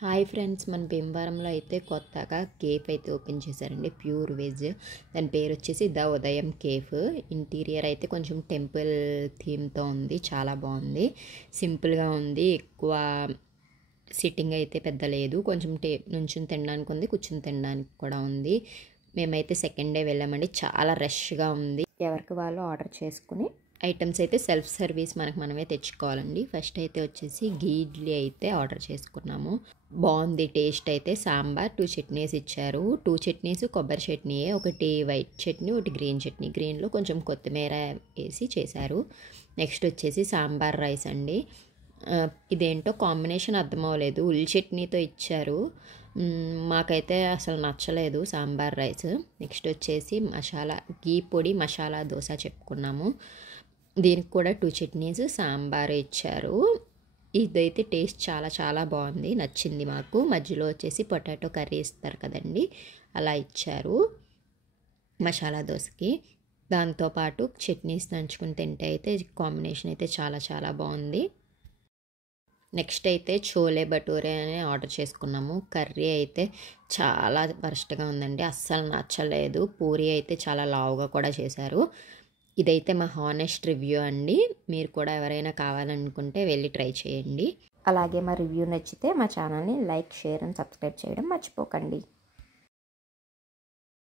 Hi friends, మన భీమవరంలో అయితే కొత్తగా కేఫ్ అయితే ఓపెన్ చేశారండి. Pure veg. దాని పేరు వచ్చేసి ద ఉదయం కేఫ్. ఇంటీరియర్ అయితే కొంచెం టెంపుల్ థీమ్తో ఉంది. చాలా బాగుంది. సింపుల్గా ఉంది. ఎక్కువ సిట్టింగ్ అయితే పెద్ద లేదు. కొంచెం నుంచుని తినడానికి ఉంది, కూర్చుని తినడానికి కూడా ఉంది. మేమైతే సెకండ్ డే వెళ్ళామండి. చాలా రష్గా ఉంది. ఎవరికి వాళ్ళు ఆర్డర్ చేసుకుని ఐటమ్స్ అయితే సెల్ఫ్ సర్వీస్ మనమే తెచ్చుకోవాలండి. ఫస్ట్ అయితే వచ్చేసి ఘీ ఇడ్లీ అయితే ఆర్డర్ చేసుకున్నాము. బాగుంది టేస్ట్ అయితే. సాంబార్, 2 చట్నీస్ ఇచ్చారు. 2 చట్నీస్ కొబ్బరి చట్నీయే. ఒకటి వైట్ చట్నీ, ఒకటి గ్రీన్ చట్నీ. గ్రీన్లో కొంచెం కొత్తిమీర వేసి చేశారు. నెక్స్ట్ వచ్చేసి సాంబార్ రైస్ అండి. ఇదేంటో కాంబినేషన్ అర్థం అవ్వలేదు. ఉల్లి చట్నీతో ఇచ్చారు. మాకైతే అసలు నచ్చలేదు సాంబార్ రైస్. నెక్స్ట్ వచ్చేసి ఘీ పొడి మసాలా దోశ చెప్పుకున్నాము. దీనికి కూడా 2 చట్నీస్, సాంబార్ ఇచ్చారు. ఇదైతే టేస్ట్ చాలా చాలా బాగుంది, నచ్చింది మాకు. మధ్యలో వచ్చేసి పొటాటో కర్రీ ఇస్తారు కదండి, అలా ఇచ్చారు మసాలా దోశకి. దాంతోపాటు చట్నీస్ నంచుకుని తింటే అయితే కాంబినేషన్ అయితే చాలా చాలా బాగుంది. నెక్స్ట్ అయితే చోలే భటూరే అని ఆర్డర్ చేసుకున్నాము. కర్రీ అయితే చాలా వరస్ట్గా ఉందండి, అస్సలు నచ్చలేదు. పూరి అయితే చాలా లావుగా కూడా చేశారు. ఇదైతే మా హానెస్ట్ రివ్యూ అండి. మీరు కూడా ఎవరైనా కావాలనుకుంటే వెళ్ళి ట్రై చేయండి. అలాగే మా రివ్యూ నచ్చితే మా ఛానల్ని లైక్, షేర్ అండ్ సబ్స్క్రైబ్ చేయడం మర్చిపోకండి.